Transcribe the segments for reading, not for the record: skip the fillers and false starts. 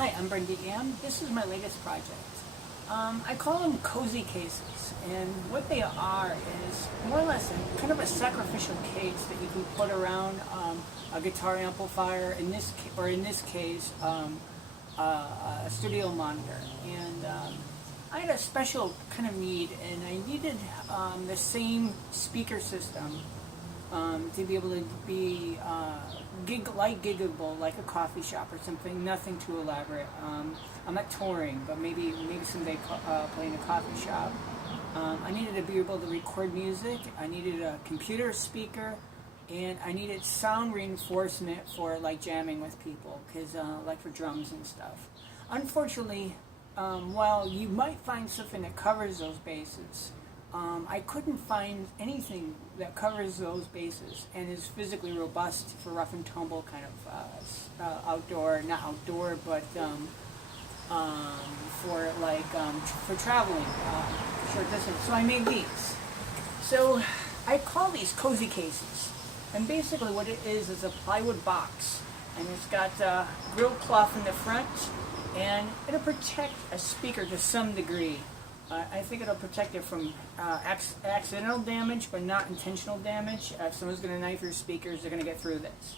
Hi, I'm BrendaEM. This is my latest project. I call them cozy cases, and what they are is more or less kind of a sacrificial case that you can put around a guitar amplifier, in this case, a studio monitor. And I had a special kind of need, and I needed the same speaker system to be able to be giggable, like a coffee shop or something. Nothing too elaborate. I'm not touring, but maybe someday playing a coffee shop. I needed to be able to record music. I needed a computer speaker, and I needed sound reinforcement for like jamming with people, because like for drums and stuff. Unfortunately, while you might find something that covers those bases, I couldn't find anything that covers those bases and is physically robust for rough and tumble kind of outdoor, not outdoor, but for like for traveling short distance. So I made these. So I call these cozy cases, and basically what it is a plywood box, and it's got grill cloth in the front, and it'll protect a speaker to some degree. I think it'll protect it from accidental damage, but not intentional damage. If someone's going to knife your speakers, they're going to get through this.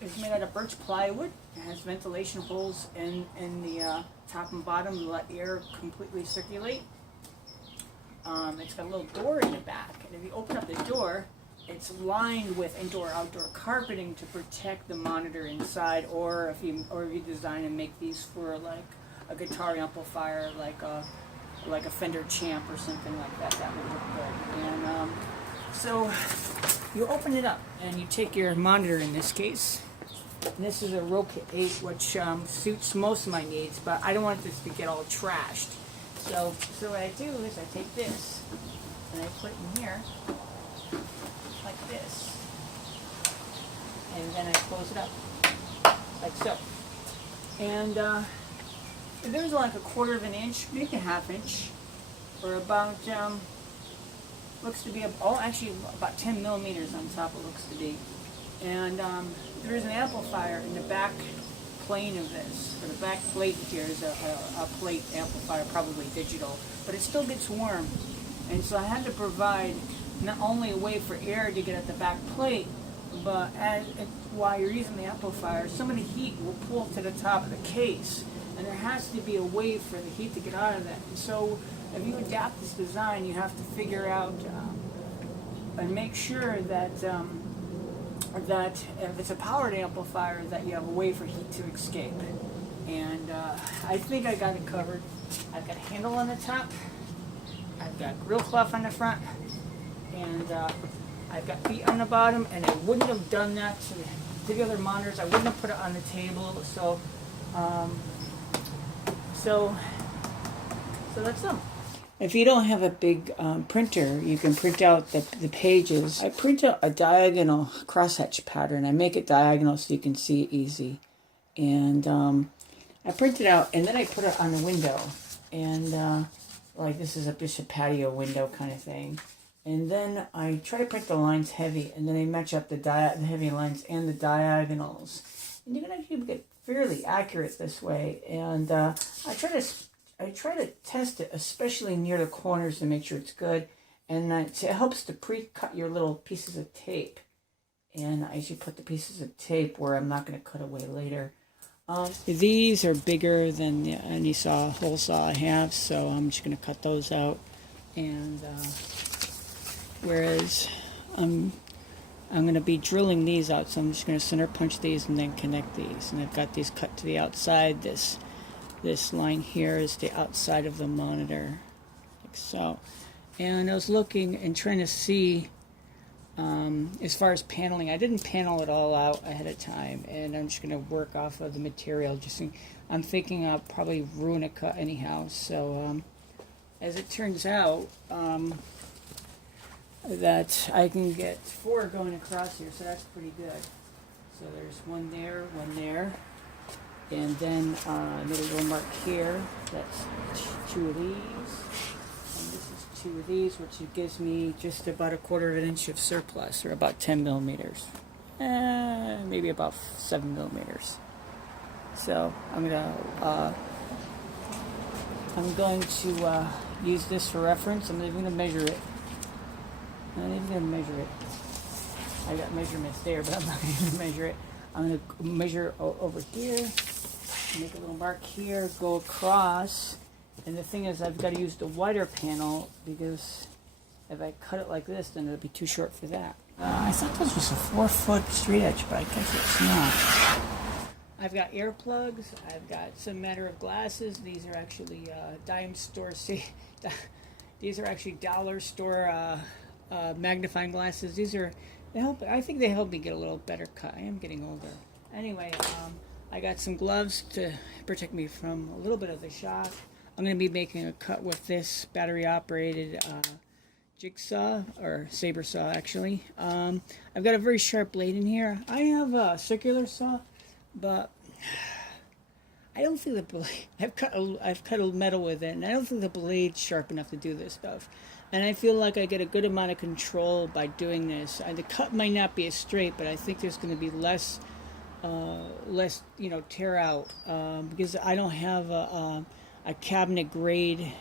It's made out of birch plywood. It has ventilation holes in the top and bottom to let air completely circulate. It's got a little door in the back, and if you open up the door, it's lined with indoor-outdoor carpeting to protect the monitor inside. Or if you design and make these for like a guitar amplifier, like a Fender Champ or something like that, that would look good. And so you open it up and you take your monitor in this case. And this is a Roku 8, which suits most of my needs, but I don't want this to get all trashed. So what I do is I take this and I put it in here like this, and then I close it up like so. And there's like a quarter of an inch, maybe a half inch, or about, looks to be, actually about 10 millimeters on top it looks to be. And there is an amplifier in the back plane of this, or the back plate here is a plate amplifier, probably digital, but it still gets warm. And so I had to provide not only a way for air to get at the back plate, but while you're using the amplifier, some of the heat will pull to the top of the case. And there has to be a way for the heat to get out of that. And so if you adapt this design, you have to figure out and make sure that if it's a powered amplifier, that you have a way for heat to escape. And I think I got it covered. I've got a handle on the top, I've got grill cloth on the front, and I've got feet on the bottom, and I wouldn't have done that to the other monitors. I wouldn't have put it on the table. So that's them. If you don't have a big printer, you can print out the pages. I print out a diagonal crosshatch pattern. I make it diagonal so you can see it easy. And I print it out, and then I put it on the window. And like this is a bishop patio window kind of thing. And then I try to print the lines heavy, and then I match up the heavy lines and the diagonals. And you can actually get fairly accurate this way. And I try to test it, especially near the corners, to make sure it's good. And it helps to pre-cut your little pieces of tape. And I usually put the pieces of tape where I'm not going to cut away later. These are bigger than any hole saw I have, so I'm just going to cut those out. And whereas I'm going to be drilling these out, so I'm just going to center punch these and then connect these. And I've got these cut to the outside. This line here is the outside of the monitor, like so. And I was looking and trying to see, as far as paneling, I didn't panel it all out ahead of time, and I'm just going to work off of the material. I'm thinking I'll probably ruin a cut anyhow. So as it turns out, that I can get 4 going across here, so that's pretty good. So there's one there, and then a little mark here. That's 2 of these, and this is 2 of these, which gives me just about a quarter of an inch of surplus, or about 10 millimeters, maybe about 7 millimeters. So I'm going to use this for reference. I'm even going to measure it. I'm not even going to measure it. I got measurements there, but I'm not going to measure it. I'm going to measure over here, make a little mark here, go across. And the thing is, I've got to use the wider panel because if I cut it like this, then it'll be too short for that. I thought this was a 4-foot straight edge, but I guess it's not. I've got earplugs. I've got some matter of glasses. These are actually dime store. These are actually dollar store magnifying glasses. They help. I think they help me get a little better cut. I am getting older. Anyway, I got some gloves to protect me from a little bit of the shock. I'm going to be making a cut with this battery-operated jigsaw, or saber saw, actually. I've got a very sharp blade in here. I have a circular saw, but I don't think the blade. I've cut a metal with it, and I don't think the blade's sharp enough to do this stuff. And I feel like I get a good amount of control by doing this. The cut might not be as straight, but I think there's going to be less, tear out because I don't have a cabinet grade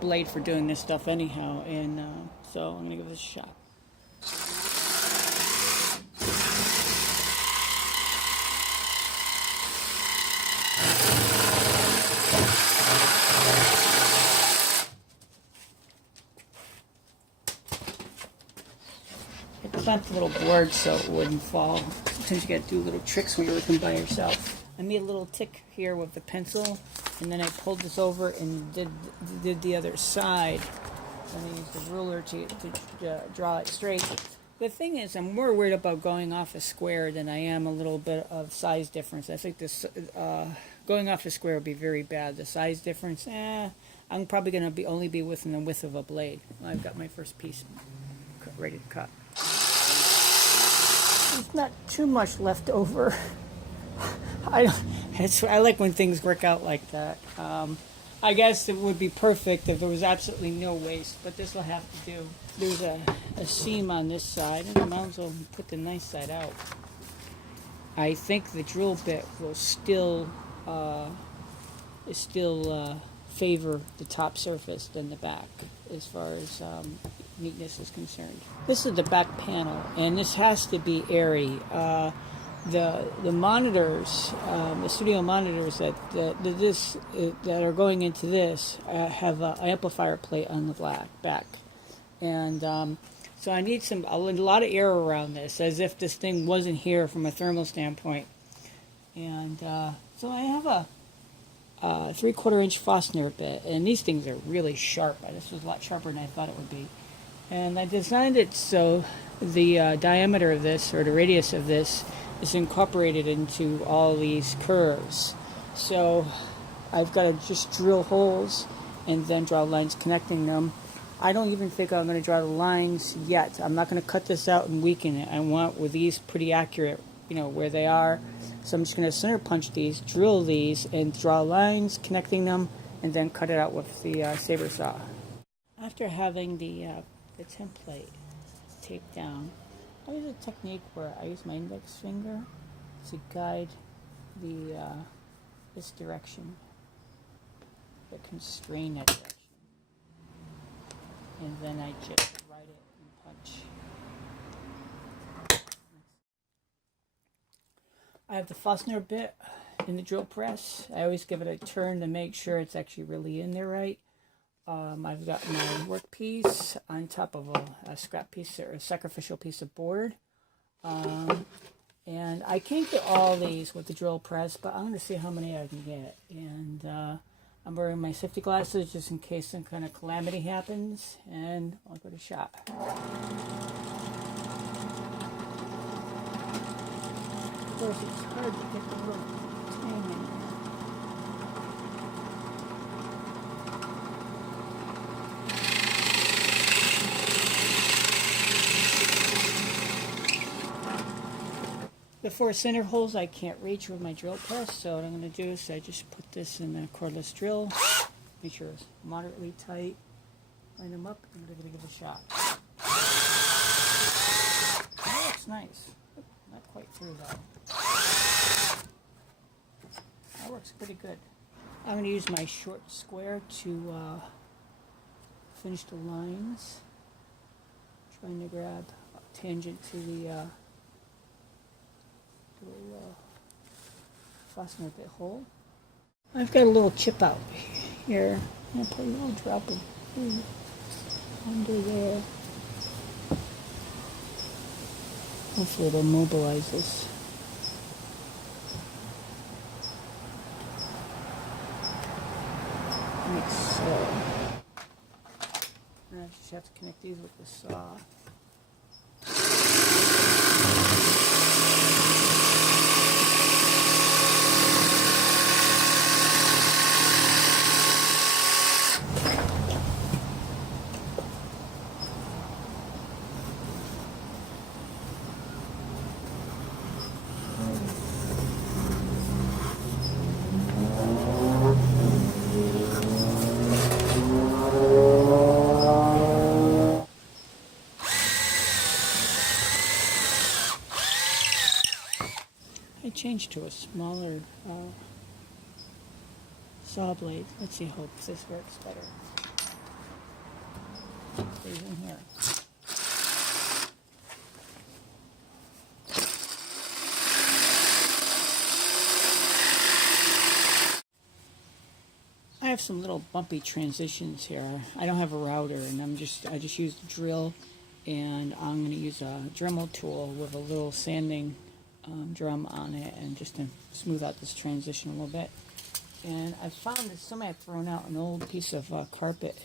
blade for doing this stuff anyhow. And so I'm gonna give this a shot. I clamped the little board so it wouldn't fall. Sometimes you gotta do little tricks when you're working by yourself. I made a little tick here with the pencil, and then I pulled this over and did the other side. And I used the ruler to draw it straight. The thing is, I'm more worried about going off a square than I am a little bit of size difference. I think this going off a square would be very bad. The size difference, I'm probably going to only be within the width of a blade. I've got my first piece ready to cut. There's not too much left over. I like when things work out like that. I guess it would be perfect if there was absolutely no waste, but this will have to do. There's a seam on this side, and I might as well put the nice side out. I think the drill bit will still favor the top surface than the back as far as neatness is concerned. This is the back panel, and this has to be airy. The monitors, the studio monitors that are going into this have an amplifier plate on the back, and so I need a lot of air around this, as if this thing wasn't here from a thermal standpoint. And so I have a 3/4 inch Forstner bit, and these things are really sharp. This was a lot sharper than I thought it would be. And I designed it so the diameter of this, or the radius of this, is incorporated into all these curves. So I've got to just drill holes and then draw lines connecting them. I don't even think I'm going to draw the lines yet. I'm not going to cut this out and weaken it. I want with these pretty accurate, where they are. So I'm just going to center punch these, drill these, and draw lines connecting them, and then cut it out with the saber saw. After having the template taped down, I use a technique where I use my index finger to guide this direction, but constrain that direction, and then I just write it and punch. I have the Forstner bit in the drill press. I always give it a turn to make sure it's actually really in there right. I've got my workpiece on top of a scrap piece or a sacrificial piece of board. And I can't get all these with the drill press, but I'm going to see how many I can get. And I'm wearing my safety glasses just in case some kind of calamity happens, and I'll give it a shot. Of course, it's hard to get the little tang in there. The 4 center holes I can't reach with my drill press, so what I'm going to do is I just put this in a cordless drill, make sure it's moderately tight, line them up, and I'm going to give it a shot. That looks nice. Not quite through though. That works pretty good. I'm going to use my short square to finish the lines. Trying to grab a tangent to the fastener bit hole. I've got a little chip out here. I'm going to put a little drop of glue under there. Hopefully it'll mobilize this. Like so. And I just have to connect these with the saw. I changed to a smaller saw blade. Let's see, hope this works better. Stays in here. I have some little bumpy transitions here. I don't have a router, and I just used a drill, and I'm going to use a Dremel tool with a little sanding drum on it, and just to smooth out this transition a little bit. And I found that somebody had thrown out an old piece of carpet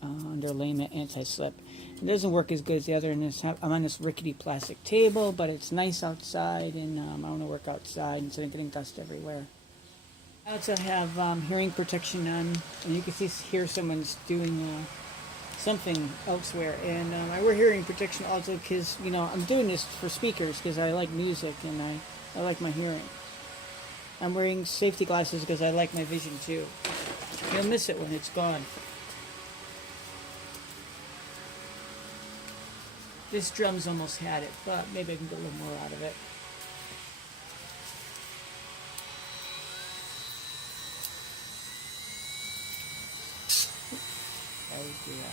under layment anti-slip. It doesn't work as good as the other, and I'm on this rickety plastic table, but it's nice outside, and I want to work outside instead of getting dust everywhere. I also have hearing protection on, and you can hear someone's doing something elsewhere, and I wear hearing protection also because, you know, I'm doing this for speakers because I like music and I like my hearing. I'm wearing safety glasses because I like my vision too. You'll miss it when it's gone. This drum's almost had it, but maybe I can get a little more out of it. I always do that.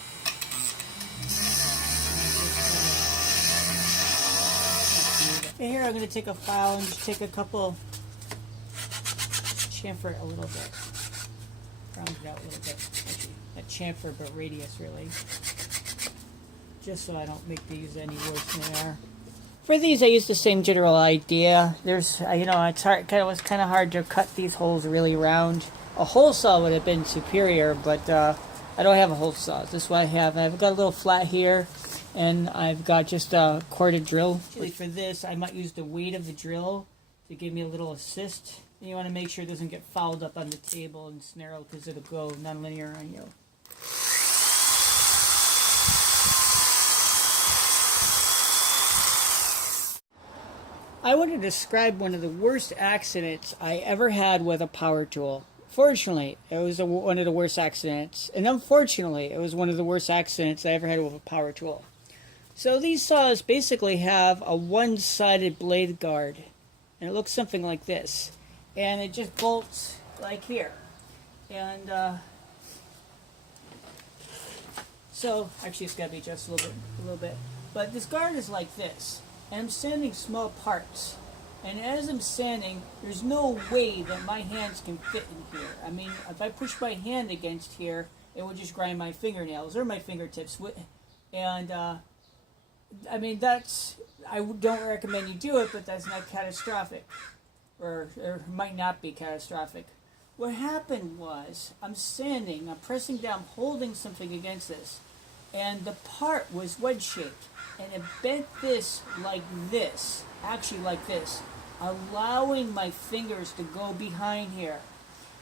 Here I'm going to take a file and just take a couple, chamfer it a little bit, round it out a little bit, actually not chamfer but radius really, just so I don't make these any worse than they are. For these I use the same general idea. There's, you know, it was kind of hard to cut these holes really round. A hole saw would have been superior, but I don't have a hole saw. This is what I have. I've got a little flat here, and I've got just a corded drill. For this, I might use the weight of the drill to give me a little assist. And you want to make sure it doesn't get fouled up on the table and snarl because it'll go nonlinear on you. I want to describe one of the worst accidents I ever had with a power tool. Fortunately, it was one of the worst accidents, and unfortunately, it was one of the worst accidents I ever had with a power tool. So these saws basically have a one-sided blade guard, and it looks something like this, and it just bolts like here. And so actually, it's got to be just a little bit, but this guard is like this, and I'm sanding small parts. And as I'm sanding, there's no way that my hands can fit in here. I mean, if I push my hand against here, it would just grind my fingernails or my fingertips. And, I mean, I don't recommend you do it, but that's not catastrophic. Or might not be catastrophic. What happened was, I'm sanding, I'm pressing down, holding something against this. And the part was wedge-shaped. And it bent this like this, actually like this, allowing my fingers to go behind here.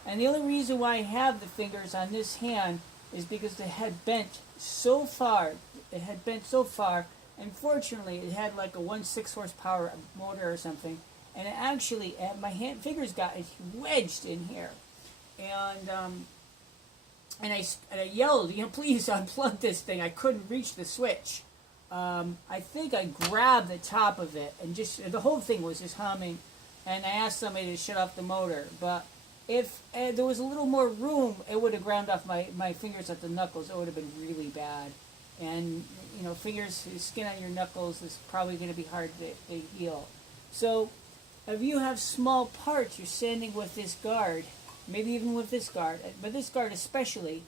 And the only reason why I have the fingers on this hand is because it had bent so far. Unfortunately, it had like a 1.6 horsepower motor or something. And it actually, my fingers got wedged in here. And I yelled, you know, please unplug this thing. I couldn't reach the switch. I think I grabbed the top of it, and just the whole thing was just humming, and I asked somebody to shut off the motor, but If there was a little more room, it would have ground off my fingers at the knuckles. It would have been really bad. And, you know, fingers, skin on your knuckles is probably going to be hard to heal. So, if you have small parts, you're sanding with this guard, maybe even with this guard, but this guard especially,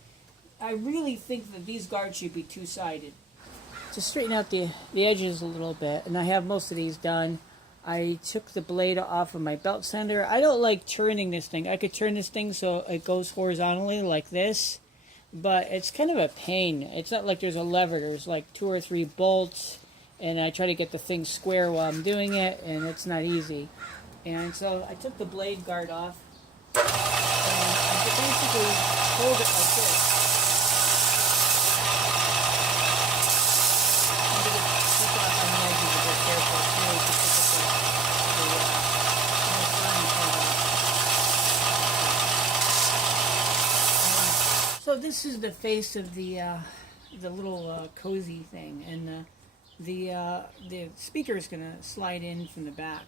I really think that these guards should be two-sided. To straighten out the edges a little bit, and I have most of these done, I took the blade off of my belt sander. I don't like turning this thing. I could turn this thing so it goes horizontally like this, but it's kind of a pain. It's not like there's a lever. There's like 2 or 3 bolts, and I try to get the thing square while I'm doing it, and it's not easy. And so I took the blade guard off, and I could basically hold it like this. I'm going to flip off on the edges a bit careful. It's really difficult to so this is the face of the little cozy thing, and the speaker is going to slide in from the back.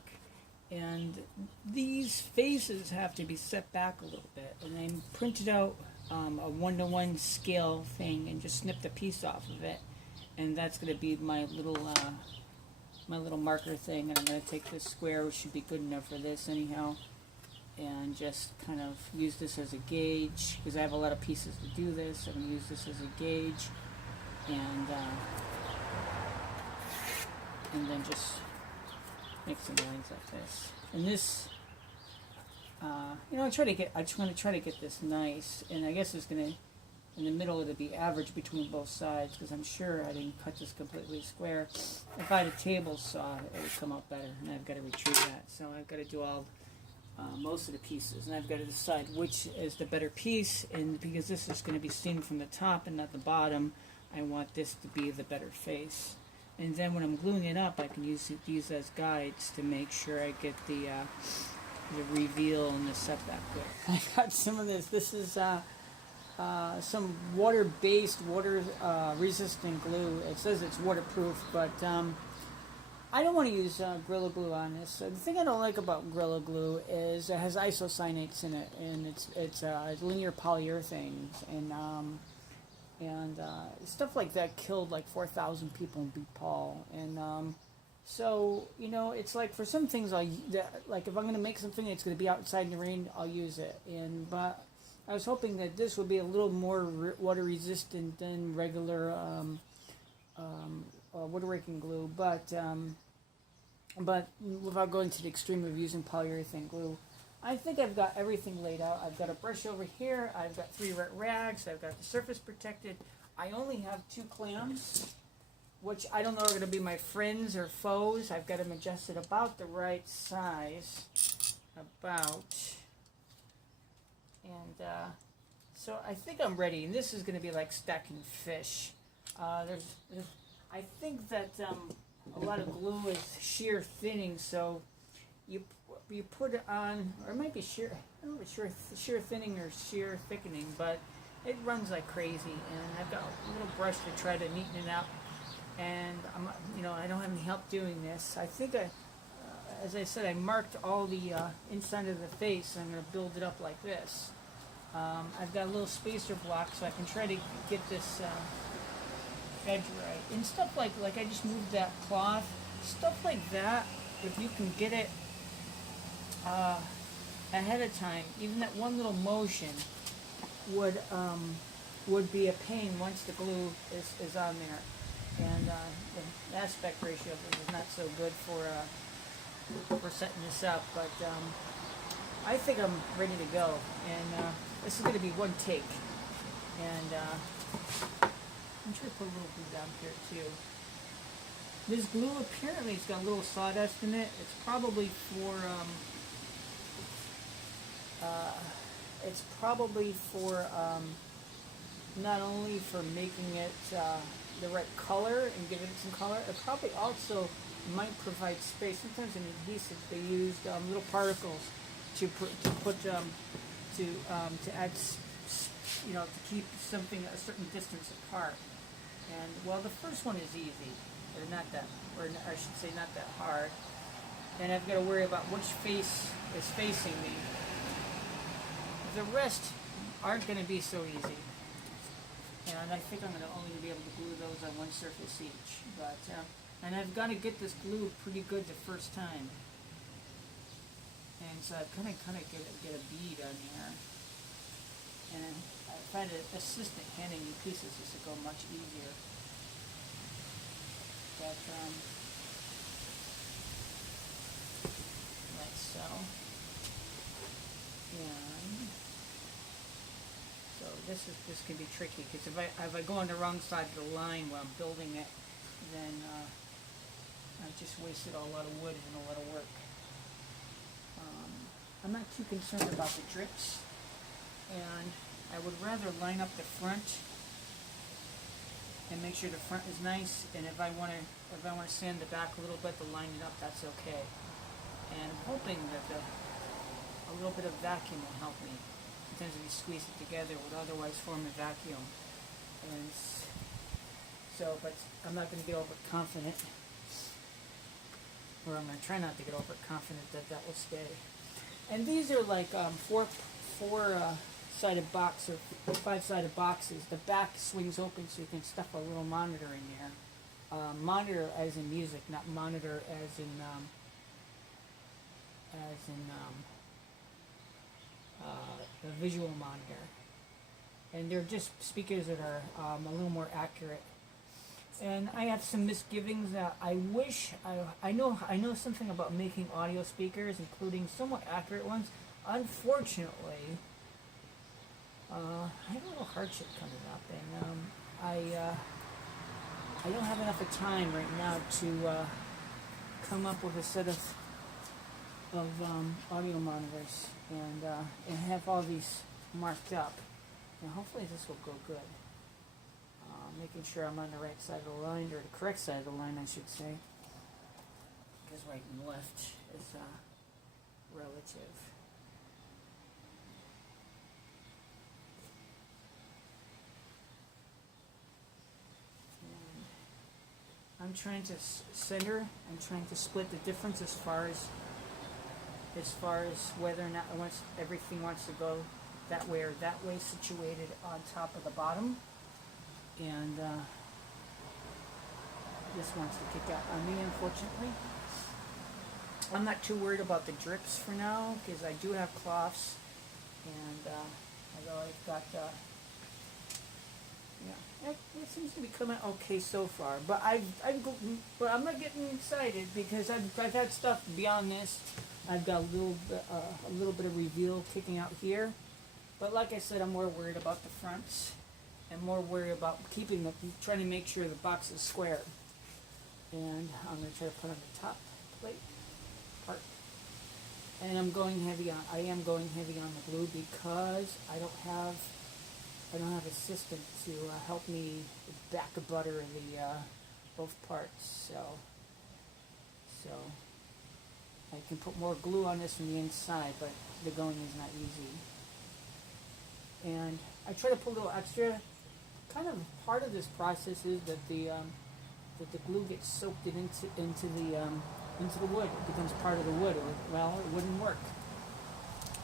And these faces have to be set back a little bit, and I printed out a 1-to-1 scale thing and just snipped a piece off of it, and that's going to be my little marker thing. And I'm going to take this square, which should be good enough for this anyhow, and just kind of use this as a gauge, because I have a lot of pieces to do this. I'm going to use this as a gauge, and then just make some lines like this. And this, you know, I'm going to try to get this nice, and I guess it's going to, in the middle it'll be average between both sides, because I'm sure I didn't cut this completely square. If I had a table saw, it would come out better, and I've got to retrieve that. So I've got to do all, most of the pieces, and I've got to decide which is the better piece, and because this is going to be seen from the top and not the bottom, I want this to be the better face. And then when I'm gluing it up, I can use these as guides to make sure I get the reveal and the setback good. I got some of this. This is some water-based, water-resistant glue. It says it's waterproof, but I don't want to use Gorilla Glue on this. The thing I don't like about Gorilla Glue is it has isocyanates in it, and it's linear polyurethanes, and stuff like that killed like 4,000 people in Bhopal. And so, you know, it's like for some things, like if I'm going to make something that's going to be outside in the rain, I'll use it. But I was hoping that this would be a little more water resistant than regular wood raking glue, but without going to the extreme of using polyurethane glue. I think I've got everything laid out. I've got a brush over here. I've got 3 wet rags. I've got the surface protected. I only have 2 clams, which I don't know are going to be my friends or foes. I've got them adjusted about the right size. So I think I'm ready. And this is going to be like stacking fish. I think that a lot of glue is shear thinning, so you put it on, or it might be shear, I don't know if it's shear thinning or shear thickening, but it runs like crazy, and I've got a little brush to try to neaten it up, and I don't have any help doing this. I think as I said, I marked all the inside of the face, and I'm going to build it up like this. I've got a little spacer block, so I can try to get this edge right, and stuff like I just moved that cloth, stuff like that. If you can get it ahead of time, even that one little motion would be a pain once the glue is on there. And the aspect ratio of it is not so good for setting this up, but I think I'm ready to go. And this is going to be one take. And I'm trying to put a little glue down here too. This glue apparently has got a little sawdust in it. It's probably for not only for making it the right color and giving it some color, it probably also might provide space. Sometimes in adhesives they used little particles to add, to keep something a certain distance apart. And well, the first one is easy, or I should say not that hard. And I've got to worry about which face is facing me. the rest aren't going to be so easy. And I think I'm going to only be able to glue those on one surface each. But and I've got to get this glue pretty good the first time. And so I've kind of get a bead on here. And I find an assistant handing me pieces is to go much easier. But like so. And so this can be tricky because if I go on the wrong side of the line while I'm building it, then I just wasted a lot of wood and a lot of work. I'm not too concerned about the drips, and I would rather line up the front and make sure the front is nice. And if I want to sand the back a little bit to line it up, that's okay. And I'm hoping that a little bit of vacuum will help me. Sometimes if you squeeze it together, it would otherwise form a vacuum. And so, but I'm not going to get overconfident, or I'm going to try not to get overconfident that that will stay. And these are like four-sided box or 5-sided boxes. The back swings open so you can stuff a little monitor in there. Monitor as in music, not monitor as in a visual monitor. And they're just speakers that are a little more accurate. And I have some misgivings that I wish I know something about making audio speakers, including somewhat accurate ones. Unfortunately, I have a little hardship coming up, and I don't have enough of time right now to come up with a set of audio monitors and have all these marked up. And hopefully this will go good. Making sure I'm on the right side of the line, or the correct side of the line, I should say. Because right and left is relative. And I'm trying to center. I'm trying to split the difference as far as whether or not everything wants to go that way or that way, situated on top of the bottom. And this wants to kick out on me, unfortunately. I'm not too worried about the drips for now, because I do have cloths, and although I've got, it seems to be coming okay so far. But but I'm not getting excited because I've had stuff beyond this. I've got a little bit of reveal kicking out here, but like I said, I'm more worried about the fronts. And more worried about trying to make sure the box is square. And I'm going to try to put on the top plate part. And I am going heavy on the glue because I don't have a system to help me back butter the both parts. So I can put more glue on this from the inside, but the going is not easy. And I try to put a little extra. Kind of part of this process is that the glue gets soaked into the wood. It becomes part of the wood, or well, it wouldn't work.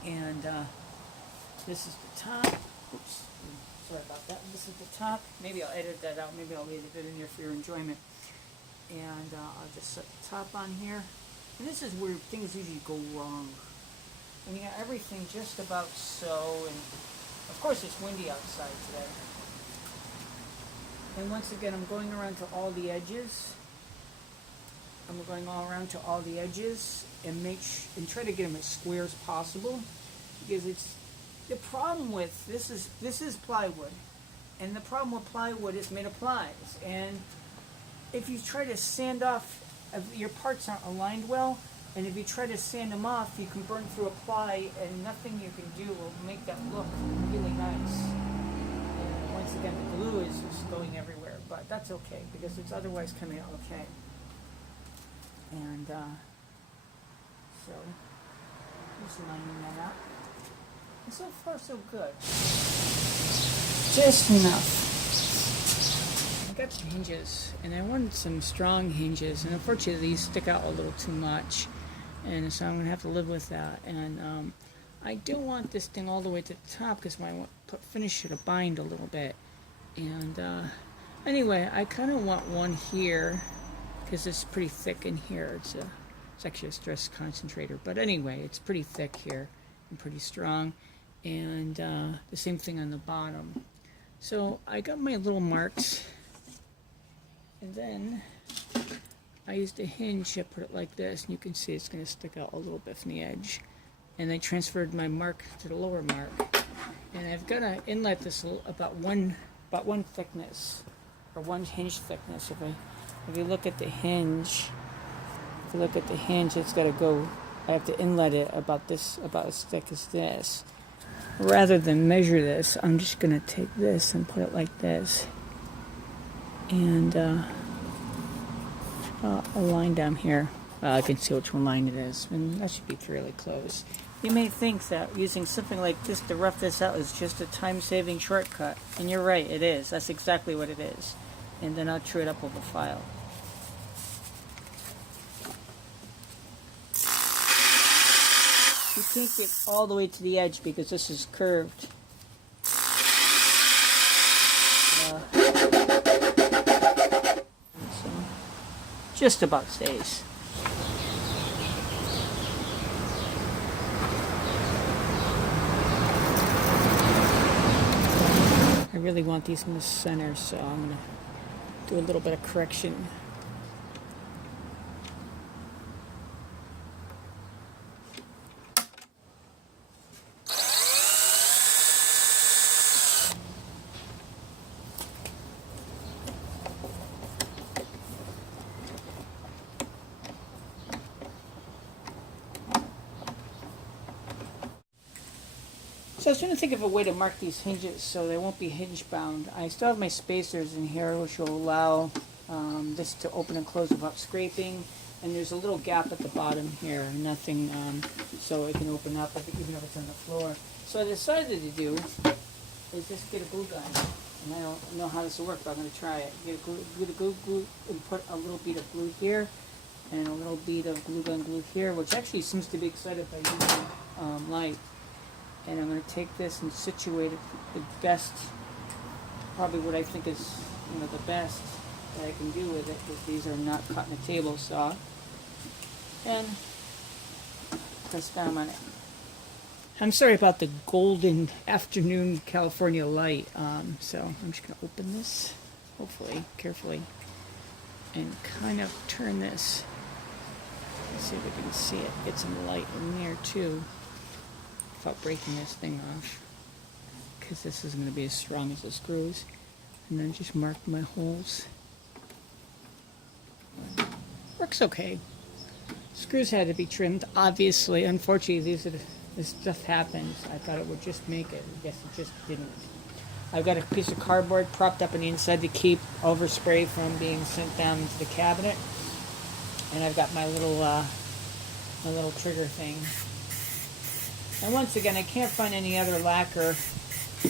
And this is the top. Oops, sorry about that. This is the top. Maybe I'll edit that out. Maybe I'll leave it in here for your enjoyment. And I'll just set the top on here. And this is where things usually go wrong. And you got everything just about so. And of course, it's windy outside today. And once again, I'm going around to all the edges. I'm going all around to all the edges and try to get them as square as possible, because it's the problem with this is plywood, and the problem with plywood is made of plies. And if you try to sand off, your parts aren't aligned well, and if you try to sand them off, you can burn through a ply, and nothing you can do will make that look really nice. Once again, the glue is just going everywhere, but that's okay because it's otherwise coming out okay. And so just lining that up. And so far, so good. Just enough. I got some hinges, and I wanted some strong hinges, and unfortunately, these stick out a little too much, and so I'm gonna have to live with that. And I do want this thing all the way to the top because I want to finish it a bind a little bit. And anyway, I kind of want one here because it's pretty thick in here. It's actually a stress concentrator, but anyway, it's pretty thick here and pretty strong. And the same thing on the bottom. So I got my little marks, and then I used a hinge. I put it like this, and you can see it's going to stick out a little bit from the edge. And I transferred my mark to the lower mark, and I've got to inlet this about one thickness, or one hinge thickness. If you look at the hinge, it's got to go. I have to inlet it about as thick as this. Rather than measure this, I'm just going to take this and put it like this, and a line down here. I can see which one line it is, and that should be fairly close. You may think that using something like this to rough this out is just a time-saving shortcut, and you're right, it is. That's exactly what it is. And then I'll true it up with a file. You can't get all the way to the edge because this is curved. So, just about stays. I really want these in the center, so I'm going to do a little bit of correction. So I was trying to think of a way to mark these hinges so they won't be hinge bound. I still have my spacers in here, which will allow this to open and close without scraping. And there's a little gap at the bottom here, nothing, so it can open up even if it's on the floor. So I decided to do is just get a glue gun. And I don't know how this will work, but I'm going to try it. Get a glue and put a little bead of glue here and a little bead of glue gun glue here, which actually seems to be excited by using light. And I'm going to take this and situate it the best, probably what I think is, the best that I can do with it, because these are not cut in a table saw. And press down on it. I'm sorry about the golden afternoon California light. So I'm just going to open this, hopefully, carefully, and kind of turn this. Let's see if we can see it. Get some light in there too, without breaking this thing off, because this isn't going to be as strong as the screws. And then just mark my holes. Works okay. Screws had to be trimmed, obviously. Unfortunately, this stuff happens. I thought it would just make it. I guess it just didn't. I've got a piece of cardboard propped up on the inside to keep overspray from being sent down into the cabinet. And I've got my little trigger thing. And once again, I can't find any other lacquer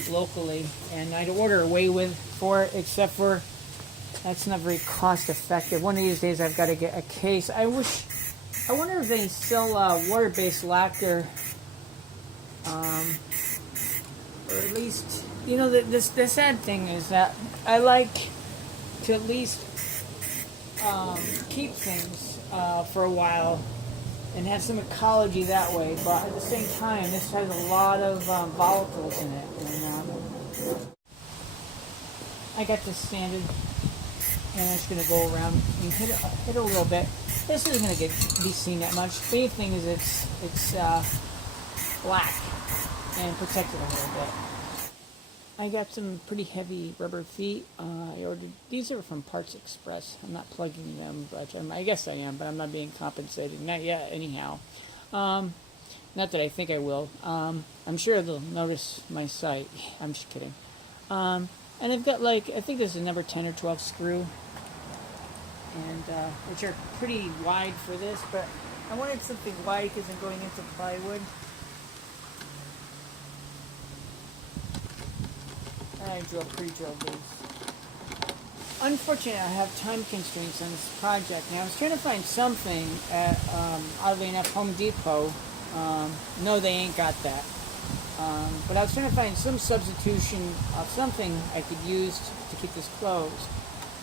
locally, and I'd order away for it, except for that's not very cost effective. One of these days I've got to get a case. I wonder if they sell water-based lacquer, or at least, the sad thing is that I like to at least keep things for a while and have some ecology that way, but at the same time, this has a lot of volatiles in it. And, I got this sanded, and I'm just going to go around and hit a little bit. This isn't going to be seen that much. The main thing is it's black and protected a little bit. I got some pretty heavy rubber feet. I ordered, these are from Parts Express. I'm not plugging them, but I guess I am, but I'm not being compensated. Not yet, anyhow. Not that I think I will. I'm sure they'll notice my site. I'm just kidding. And I've got I think this is a number 10 or 12 screw, and which are pretty wide for this, but I wanted something wide because I'm going into plywood. I pre-drilled these. Unfortunately, I have time constraints on this project. Now, I was trying to find something at, oddly enough, Home Depot No, they ain't got that. But I was trying to find some substitution of something I could use to keep this closed.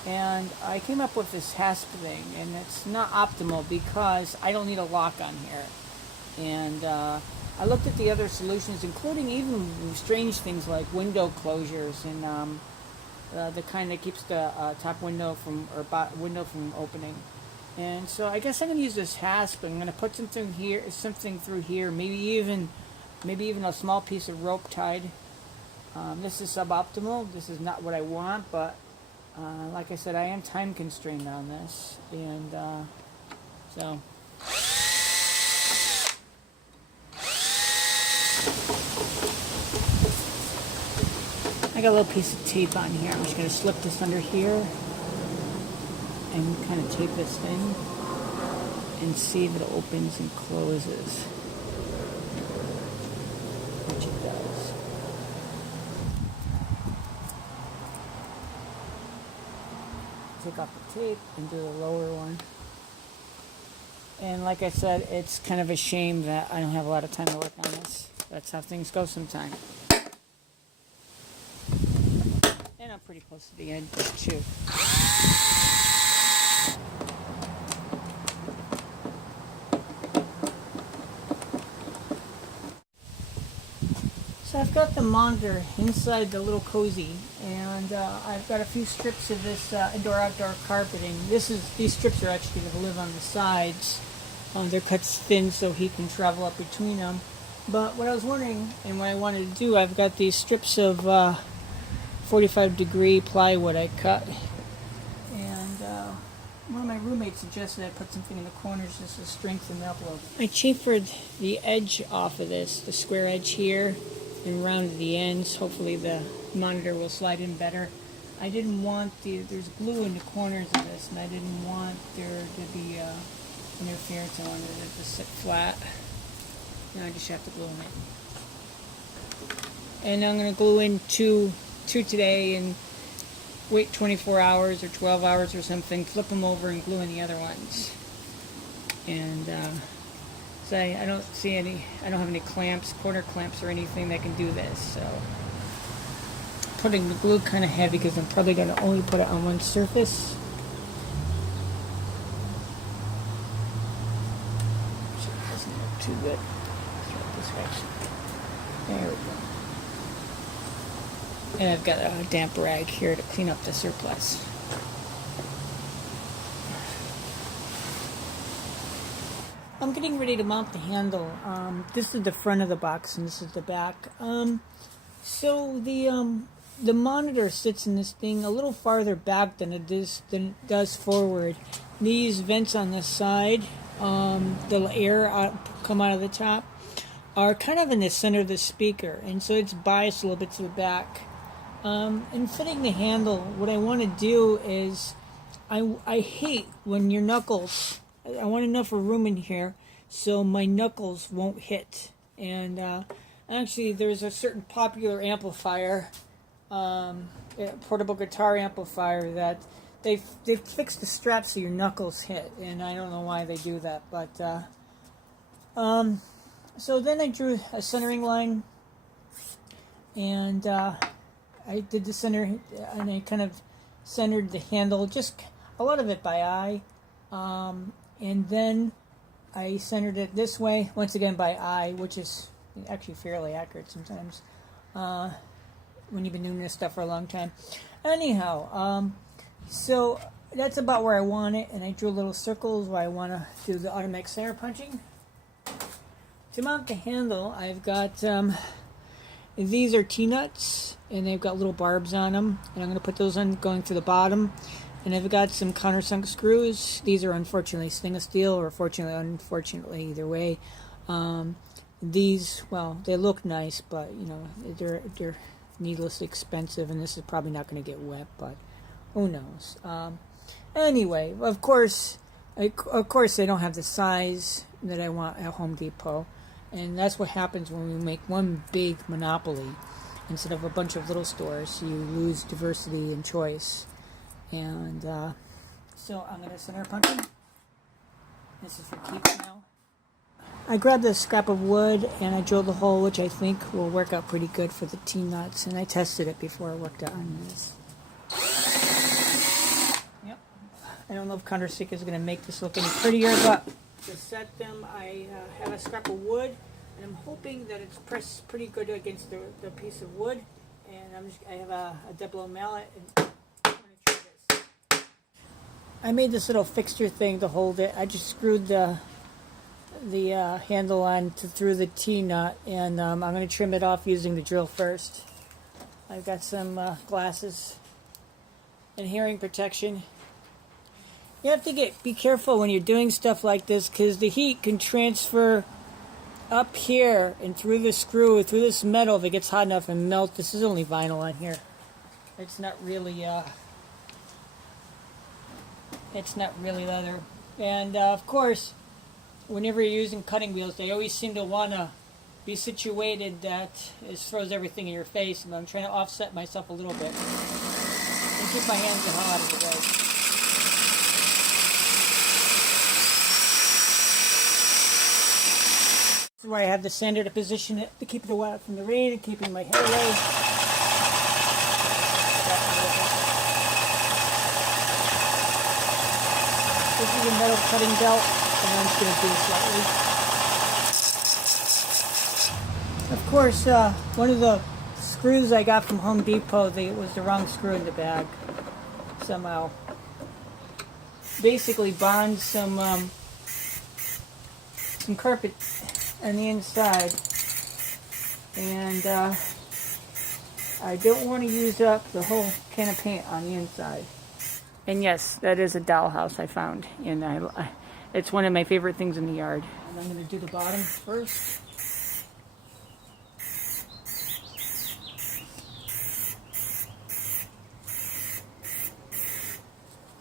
And I came up with this hasp thing, and it's not optimal because I don't need a lock on here. And I looked at the other solutions, including even strange things like window closures and the kind that keeps the top window window from opening. And so I guess I'm going to use this hasp. I'm going to put something through here, maybe even a small piece of rope tied. This is suboptimal. This is not what I want, but like I said, I am time constrained on this, and so. I got a little piece of tape on here. I'm just going to slip this under here and kind of tape this in and see if it opens and closes, which it does. Take off the tape and do the lower one. And like I said, it's kind of a shame that I don't have a lot of time to work on this. That's how things go sometimes. And I'm pretty close to the end too. So I've got the monitor inside the little cozy, and I've got a few strips of this indoor-outdoor carpeting. These strips are actually going to live on the sides. They're cut thin so he can travel up between them. But what I was wondering, and what I wanted to do, I've got these strips of 45-degree plywood I cut, and one of my roommates suggested I put something in the corners just to strengthen it up a little bit. I chamfered the edge off of this, the square edge here, and rounded the ends. Hopefully the monitor will slide in better. I didn't want there's glue in the corners of this, and I didn't want there to be interference. I wanted it to sit flat. Now I just have to glue in it. And I'm going to glue in two today and wait 24 hours or 12 hours or something, flip them over and glue in the other ones. And so I don't have any clamps, corner clamps or anything that can do this. So putting the glue kind of heavy because I'm probably going to only put it on one surface. So it doesn't look too good. This way. There we go. And I've got a damp rag here to clean up the surplus. I'm getting ready to mount the handle. This is the front of the box and this is the back. So the monitor sits in this thing a little farther back than it does forward. These vents on this side, the air come out of the top, are kind of in the center of the speaker, and so it's biased a little bit to the back. In fitting the handle, what I want to do is, I hate when your knuckles, I want enough room in here so my knuckles won't hit. And actually there's a certain popular amplifier, portable guitar amplifier, that they've fixed the strap so your knuckles hit, and I don't know why they do that, but so then I drew a centering line, and I did the center, and I kind of centered the handle, just a lot of it by eye, and then I centered it this way, once again by eye, which is actually fairly accurate sometimes when you've been doing this stuff for a long time. Anyhow, so that's about where I want it, and I drew little circles where I want to do the automatic center punching. To mount the handle, I've got these are T-nuts, and they've got little barbs on them, and I'm going to put those on going through the bottom. And I've got some countersunk screws. These are unfortunately stainless steel, or fortunately, unfortunately, either way. These, well, they look nice, but you know, they're needlessly expensive, and this is probably not going to get wet, but who knows. Anyway, of course, they don't have the size that I want at Home Depot, and that's what happens when we make one big monopoly instead of a bunch of little stores. You lose diversity and choice. And so I'm going to center punching. This is for keeps now. I grabbed a scrap of wood and I drilled a hole, which I think will work out pretty good for the T-nuts, and I tested it before I worked out on this. Yep. I don't know if counterstick is going to make this look any prettier, but to set them, I have a scrap of wood, and I'm hoping that it's pressed pretty good against the piece of wood. And I have a double mallet, and I'm going to try this. I made this little fixture thing to hold it. I just screwed the handle on through the T-nut, and I'm going to trim it off using the drill first. I've got some glasses and hearing protection. You have to be careful when you're doing stuff like this, because the heat can transfer up here and through the screw, through this metal, if it gets hot enough, and melt. This is only vinyl on here. It's not really leather. And of course, whenever you're using cutting wheels, they always seem to want to be situated that it throws everything in your face, and I'm trying to offset myself a little bit and keep my hands the hell out of the way. This is where I have the sander to position it to keep it away from the rain and keeping my hair away. This is a metal cutting belt, and I'm just going to do it slightly. Of course, one of the screws I got from Home Depot, it was the wrong screw in the bag somehow. Basically bonds some carpet on the inside, and I don't want to use up the whole can of paint on the inside. And yes, that is a dollhouse I found, and it's one of my favorite things in the yard. And I'm going to do the bottom first.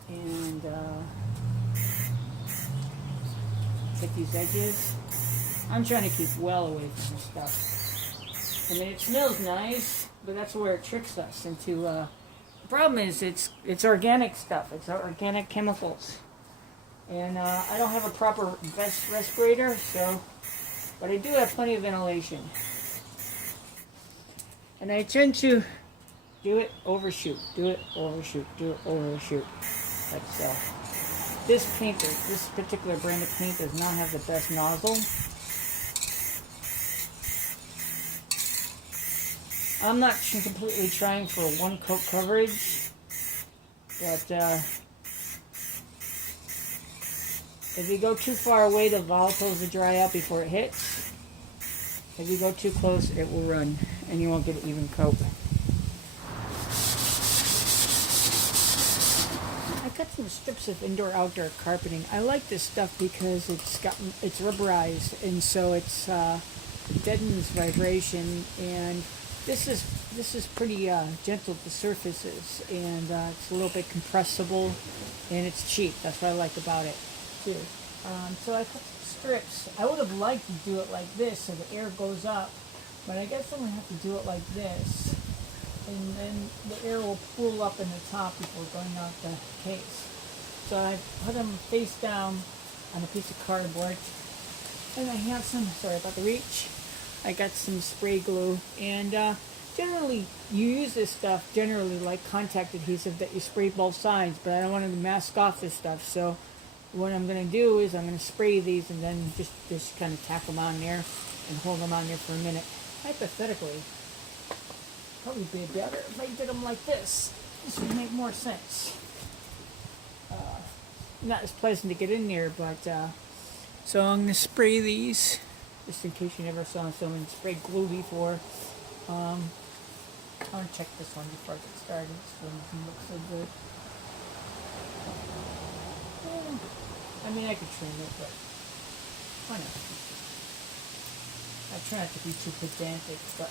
And hit these edges. I'm trying to keep well away from this stuff. I mean, it smells nice, but that's where it tricks us into. The problem is it's organic stuff. It's organic chemicals, and I don't have a proper vest respirator, but I do have plenty of ventilation. And I tend to do it overshoot, do it overshoot, do it overshoot. That's this particular brand of paint does not have the best nozzle. I'm not completely trying for one coat coverage, but if you go too far away, the volatiles will dry out before it hits. If you go too close, it will run, and you won't get an even coat. I cut some strips of indoor-outdoor carpeting. I like this stuff because it's rubberized, and so it's deadens vibration, and this is pretty gentle to surfaces, and it's a little bit compressible, and it's cheap. That's what I like about it too. So I cut some strips. I would have liked to do it like this so the air goes up, but I guess I'm going to have to do it like this, and then the air will pool up in the top before going out the case. So I put them face down on a piece of cardboard, and I have some, sorry about the reach, I got some spray glue, and generally you use this stuff generally like contact adhesive that you spray both sides, but I don't want to mask off this stuff, so what I'm going to do is I'm going to spray these and then just kind of tack them on there and hold them on there for a minute. Hypothetically, probably be better if I did them like this. This would make more sense. Not as pleasant to get in there, but so I'm going to spray these just in case you never saw someone spray glue before. I want to check this one before I get started. This one doesn't look so good. I mean, I could trim it, but why not? I try not to be too pedantic, but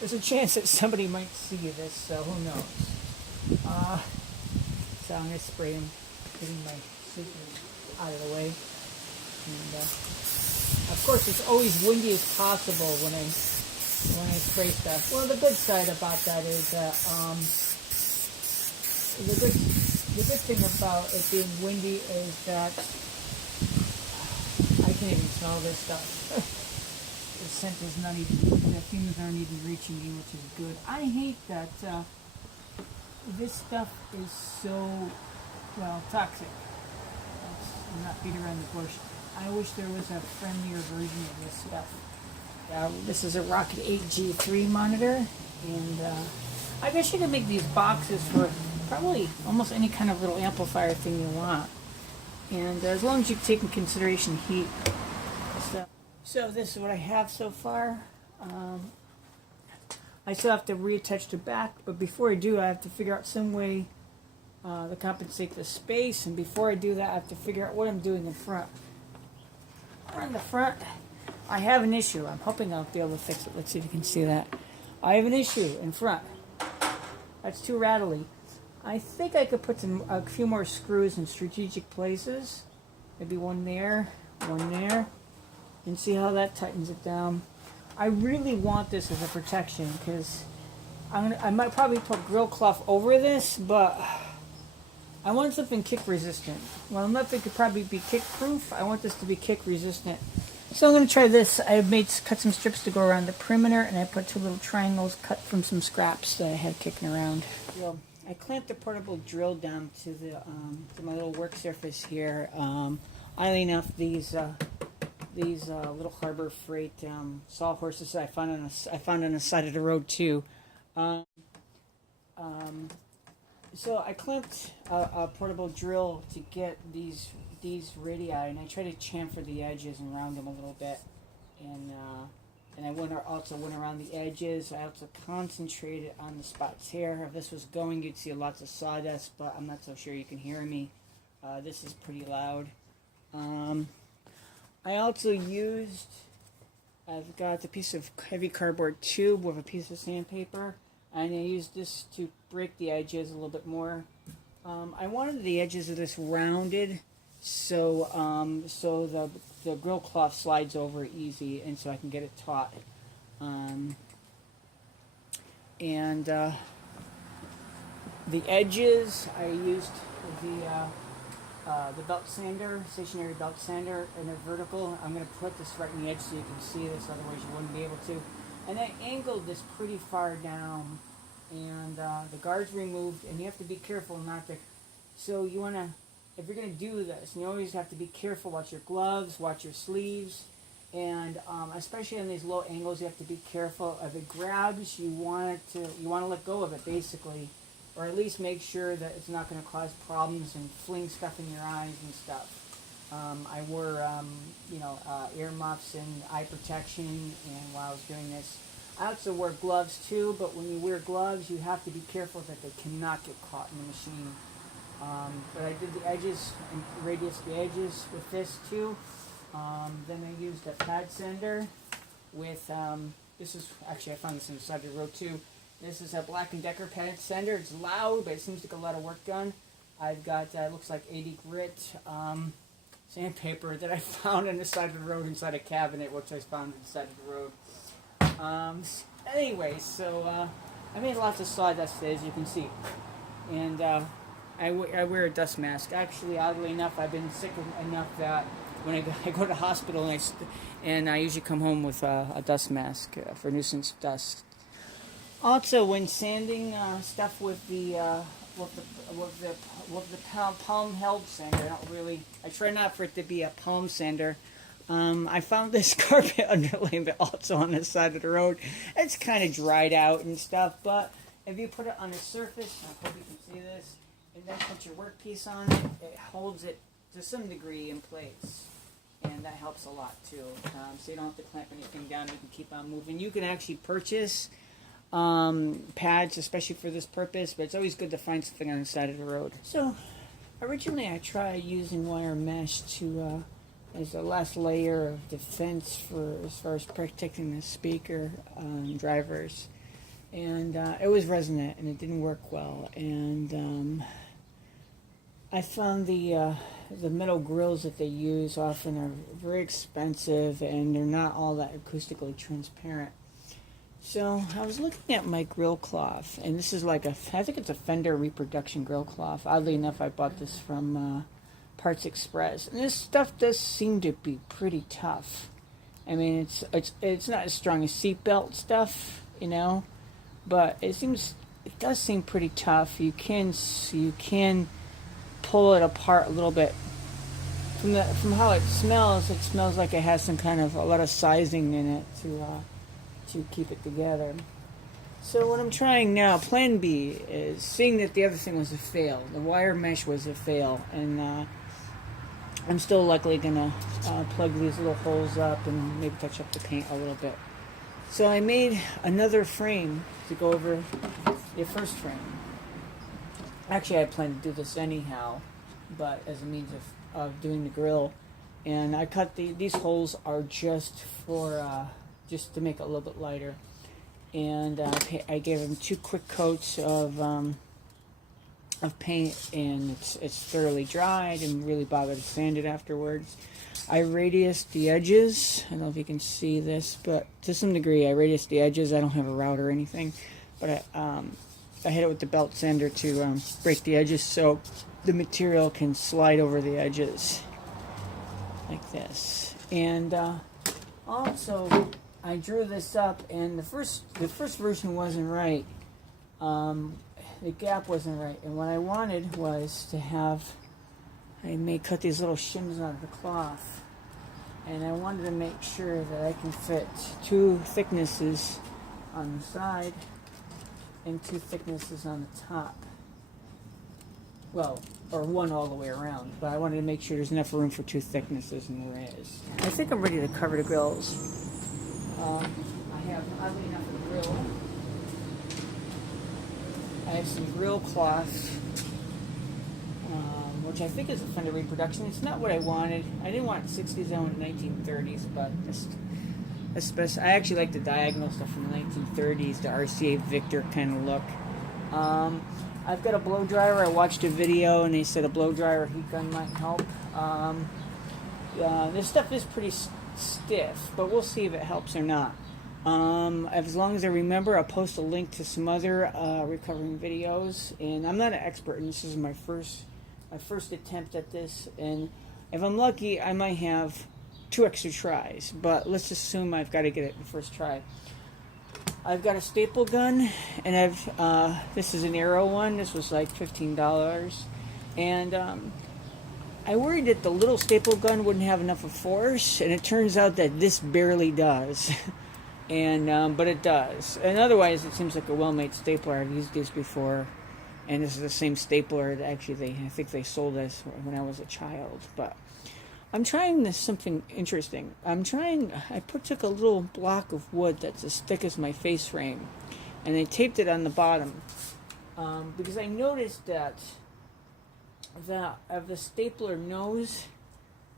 there's a chance that somebody might see this, so who knows. So I'm going to spray them, getting my scissors out of the way. And of course, it's always windy as possible when I spray stuff. Well, the good side about that is that the good thing about it being windy is that I can't even smell this stuff. The scent is not even, the fumes aren't even reaching me, which is good. I hate that this stuff is so, well, toxic. Let's not beat around the bush. I wish there was a friendlier version of this stuff. This is a Rocket 8G3 monitor, and I guess you can make these boxes for probably almost any kind of little amplifier thing you want. And as long as you take in consideration heat. So this is what I have so far. I still have to reattach the back, but before I do, I have to figure out some way to compensate the space. And before I do that, I have to figure out what I'm doing in front. On the front, I have an issue. I'm hoping I'll be able to fix it. Let's see if you can see that. I have an issue in front. That's too rattly. I think I could put a few more screws in strategic places. Maybe one there, one there. And see how that tightens it down. I really want this as a protection because I might probably put grill cloth over this, but I want something kick resistant. Well, nothing could probably be kick proof. I want this to be kick resistant. So I'm going to try this. I cut some strips to go around the perimeter, and I put 2 little triangles cut from some scraps that I had kicking around. So I clamped the portable drill down to to my little work surface here. Oddly enough, these little Harbor Freight sawhorses that I found on the side of the road too. So I clamped a portable drill to get these radii, and I tried to chamfer the edges and round them a little bit, and I also went around the edges. I also concentrated on the spots here. If this was going, you'd see lots of sawdust, but I'm not so sure you can hear me. This is pretty loud. I also I've got a piece of heavy cardboard tube with a piece of sandpaper, and I used this to break the edges a little bit more. I wanted the edges of this rounded, so the grill cloth slides over easy, and so I can get it taut. The edges, I used the belt sander, stationary belt sander, and a vertical. I'm going to put this right in the edge so you can see this, otherwise you wouldn't be able to. And I angled this pretty far down, and the guard's removed, and you have to be careful not to. So you want to, if you're going to do this, you always have to be careful. Watch your gloves, watch your sleeves, and especially on these low angles, you have to be careful. If it grabs, you want to let go of it basically. Or at least make sure that it's not going to cause problems and fling stuff in your eyes and stuff. I wore, ear muffs and eye protection, and while I was doing this, I also wore gloves too. But when you wear gloves, you have to be careful that they cannot get caught in the machine. But I did the edges and radiused the edges with this too. Then I used a pad sander with this is actually I found this on the side of the road too. This is a Black & Decker pad sander. It's loud, but it seems to get a lot of work done. I've got, looks like 80 grit sandpaper that I found on the side of the road inside a cabinet, which I found on the side of the road. Anyway, so I made lots of sawdust, as you can see. And I wear a dust mask. Actually, oddly enough, I've been sick enough that when I go to the hospital, and I usually come home with a dust mask for nuisance dust. Also, when sanding stuff with the palm held sander, I try not for it to be a palm sander. I found this carpet underlayment also on the side of the road. It's kind of dried out and stuff, but if you put it on a surface, I hope you can see this, and then put your workpiece on it, it holds it to some degree in place. And that helps a lot too. So you don't have to clamp anything down, you can keep on moving. You can actually purchase pads, especially for this purpose, but it's always good to find something on the side of the road. So originally I tried using wire mesh to as a last layer of defense for as far as protecting the speaker drivers, and it was resonant and it didn't work well, and I found the metal grills that they use often are very expensive, and they're not all that acoustically transparent. So I was looking at my grill cloth, and this is like I think it's a Fender reproduction grill cloth. Oddly enough, I bought this from Parts Express. And this stuff does seem to be pretty tough. I mean, it's not as strong as seatbelt stuff, you know, but it does seem pretty tough. You can pull it apart a little bit. From how it smells like it has a lot of sizing in it to keep it together. So what I'm trying now, plan B, is seeing that the other thing was a fail. The wire mesh was a fail, and I'm still likely gonna plug these little holes up and maybe touch up the paint a little bit. So I made another frame to go over the first frame. Actually, I plan to do this anyhow, but as a means of doing the grill. And I cut these holes are just just to make it a little bit lighter. And I gave them 2 quick coats of paint, and it's thoroughly dried, and really bothered to sand it afterwards. I radiused the edges. I don't know if you can see this, but to some degree I radiused the edges. I don't have a router or anything, but I hit it with the belt sander to break the edges so the material can slide over the edges like this. And also I drew this up, and the first version wasn't right. The gap wasn't right, and what I wanted was to have, I may cut these little shims out of the cloth, and I wanted to make sure that I can fit 2 thicknesses on the side and 2 thicknesses on the top. Well, or 1 all the way around, but I wanted to make sure there's enough room for 2 thicknesses, and there is. I think I'm ready to cover the grills. I have, oddly enough, a grill. I have some grill cloth, which I think is a Fender reproduction. It's not what I wanted. I didn't want 60s, I wanted 1930s, but especially, I actually like the diagonal stuff from the 1930s, the RCA Victor kind of look. I've got a blow dryer. I watched a video, and they said a blow dryer heat gun might help. This stuff is pretty stiff, but we'll see if it helps or not. As long as I remember, I'll post a link to some other recovering videos. And I'm not an expert, and this is my first attempt at this. And if I'm lucky, I might have 2 extra tries. But let's assume I've got to get it in the first try. I've got a staple gun, and this is an Arrow one. This was like $15, and I worried that the little staple gun wouldn't have enough of force, and it turns out that this barely does. And but it does. And otherwise, it seems like a well-made stapler. I've used these before, and this is the same stapler that actually I think they sold this when I was a child. But I'm trying something interesting. I took a little block of wood that's as thick as my face frame, and I taped it on the bottom because I noticed that of the stapler nose,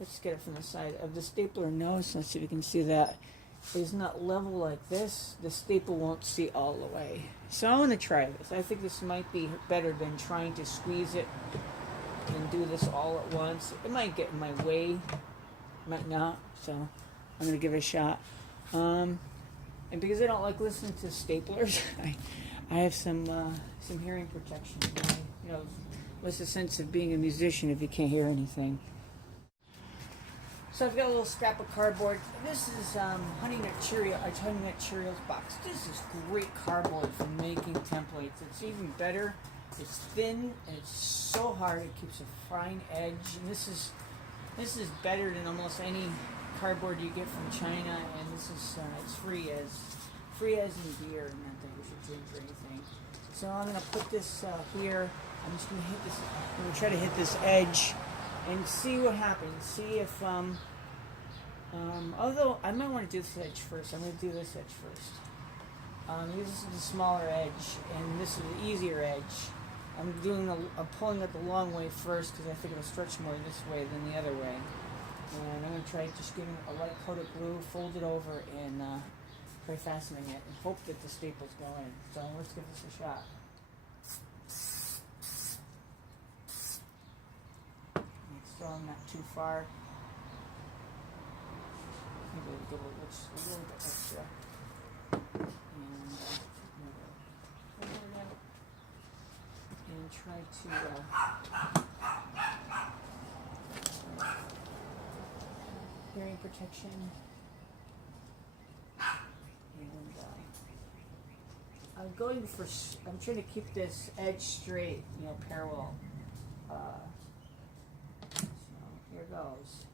let's get it from the side, of the stapler nose, let's see if you can see that, is not level like this. The staple won't see all the way. So I want to try this. I think this might be better than trying to squeeze it and do this all at once. It might get in my way, might not, so I'm going to give it a shot. And because I don't like listening to staplers, I have some hearing protection. What's the sense of being a musician if you can't hear anything? So I've got a little scrap of cardboard. This is Honey Nut Cheerios box. This is great cardboard for making templates. It's even better. It's thin and it's so hard. It keeps a fine edge. And this is better than almost any cardboard you get from China. And this is it's free as in beer. Not that you should drink or anything. So I'm gonna put this here. I'm just gonna hit this. I'm gonna try to hit this edge and see what happens. See if although I might want to do this edge first. I'm gonna do this edge first. This is the smaller edge, and this is the easier edge. I'm pulling it the long way first because I think it'll stretch more this way than the other way. And I'm going to try just giving it a light coat of glue, fold it over, and try fastening it, and hope that the staples go in. So let's give this a shot. So I'm not too far. Maybe we'll give it a little bit extra. And try to protection. And I'm trying to keep this edge straight, you know, parallel. So here goes.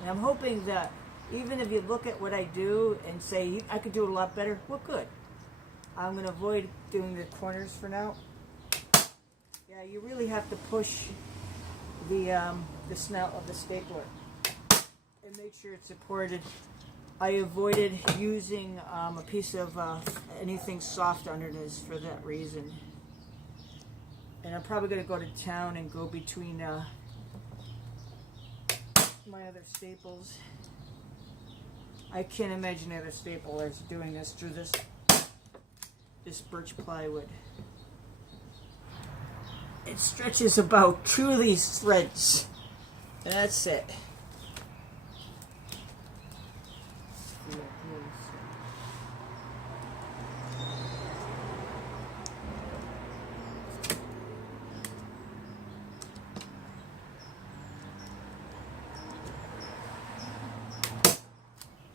And I'm hoping that even if you look at what I do and say, I could do it a lot better, well, good. I'm going to avoid doing the corners for now. Yeah, you really have to push the snout of the stapler and make sure it's supported. I avoided using a piece of anything soft under this for that reason. And I'm probably going to go to town and go between my other staples. I can't imagine other staplers doing this through this birch plywood. It stretches about 2 of these threads. And that's it.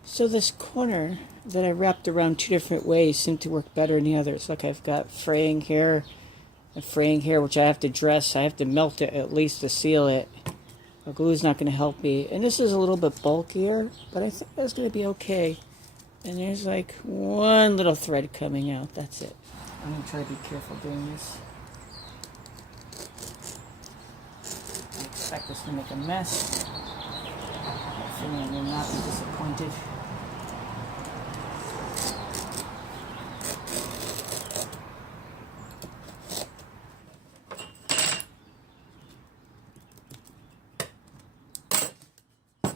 So this corner that I wrapped around 2 different ways seemed to work better than the others. Look, I've got fraying here, and fraying here, which I have to dress. I have to melt it at least to seal it. The glue's not going to help me. And this is a little bit bulkier, but I think that's going to be okay. And there's like 1 little thread coming out. That's it. I'm going to try to be careful doing this. I expect this to make a mess. Hopefully I will not be disappointed.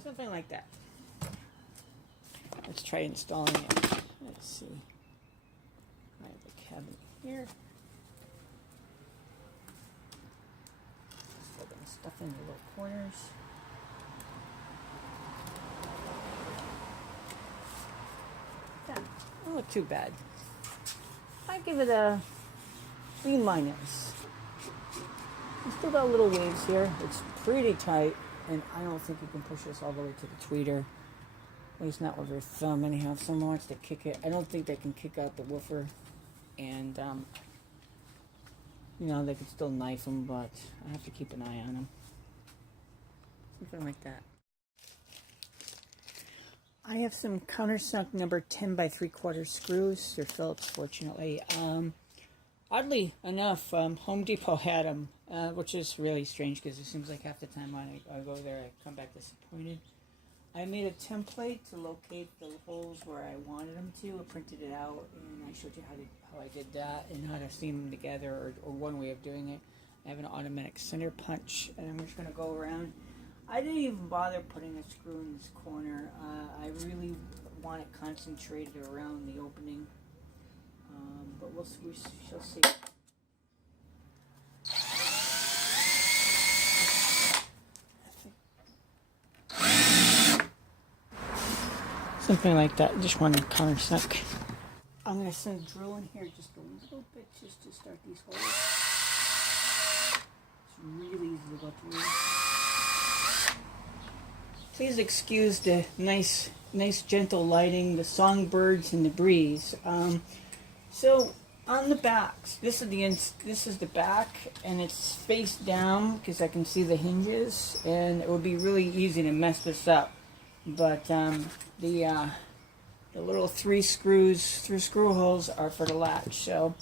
Something like that. Let's try installing it. Let's see. I have a cabinet here. Still gonna stuff in the little corners. That don't look too bad. I give it a B-. You still got little waves here. It's pretty tight. And I don't think you can push this all the way to the tweeter. At least not with your thumb anyhow. If someone wants to kick it, I don't think they can kick out the woofer. And, you know, they could still knife them, but I have to keep an eye on them. Something like that. I have some countersunk number 10 by 3/4 screws. They're Phillips, fortunately. Oddly enough, Home Depot had them, which is really strange because it seems like half the time I go there, I come back disappointed. I made a template to locate the holes where I wanted them to. I printed it out, and I showed you how I did that and how to seam them together, or one way of doing it. I have an automatic center punch, and I'm just going to go around. I didn't even bother putting a screw in this corner. I really want it concentrated around the opening. But we shall see. Something like that. Just want to countersunk. I'm going to send a drill in here just a little bit just to start these holes. It's really easy to go through. Please excuse the nice gentle lighting, the songbirds and the breeze. So on the backs, this is the back, and it's face down because I can see the hinges, and it would be really easy to mess this up. But the little three screw holes are for the latch. So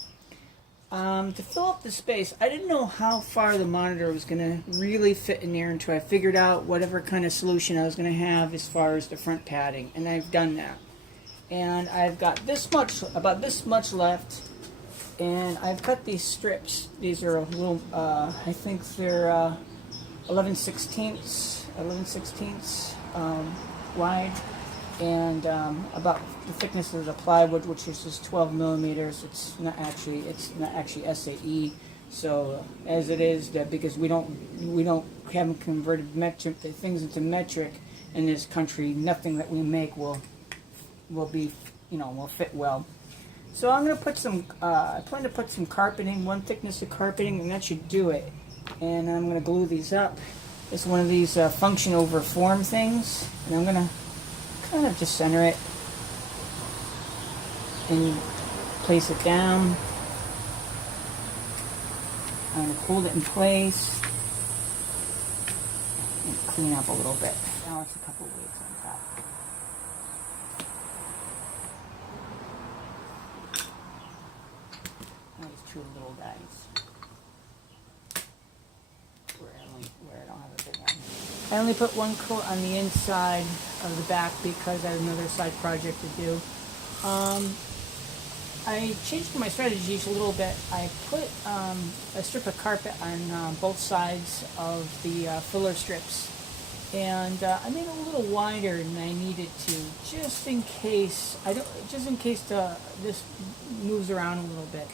to fill up the space, I didn't know how far the monitor was going to really fit in there until I figured out whatever kind of solution I was going to have as far as the front padding, and I've done that. And I've got about this much left, and I've cut these strips. These are a little, I think they're 11/16 wide, and about the thickness of the plywood, which is just 12 millimeters. It's not actually SAE. So as it is, that because we haven't converted metric things into metric in this country, nothing that we make will be, will fit well. So I'm going to put some, I plan to put some carpeting, one thickness of carpeting, and that should do it. And I'm going to glue these up. It's one of these function over form things, and I'm going to kind of just center it and place it down. I'm going to hold it in place and clean up a little bit. Now it's a couple wigs on top. These two little guys. Where I don't have a big one. I only put one coat on the inside of the back because I have another side project to do. I changed my strategies a little bit. I put a strip of carpet on both sides of the filler strips, and I made it a little wider than I needed to, just in case this moves around a little bit.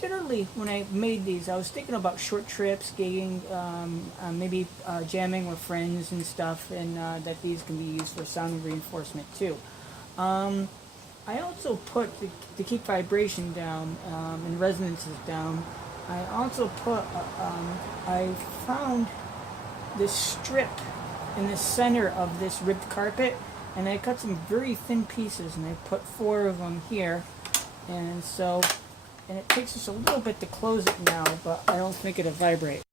Generally, when I made these, I was thinking about short trips, gigging, maybe jamming with friends and stuff, and that these can be used for sound reinforcement too. I also put, to keep vibration down and resonances down, I also put, I found this strip in the center of this ribbed carpet, and I cut some very thin pieces, and I put 4 of them here, and so, and it takes us a little bit to close it now, but I don't think it'll vibrate.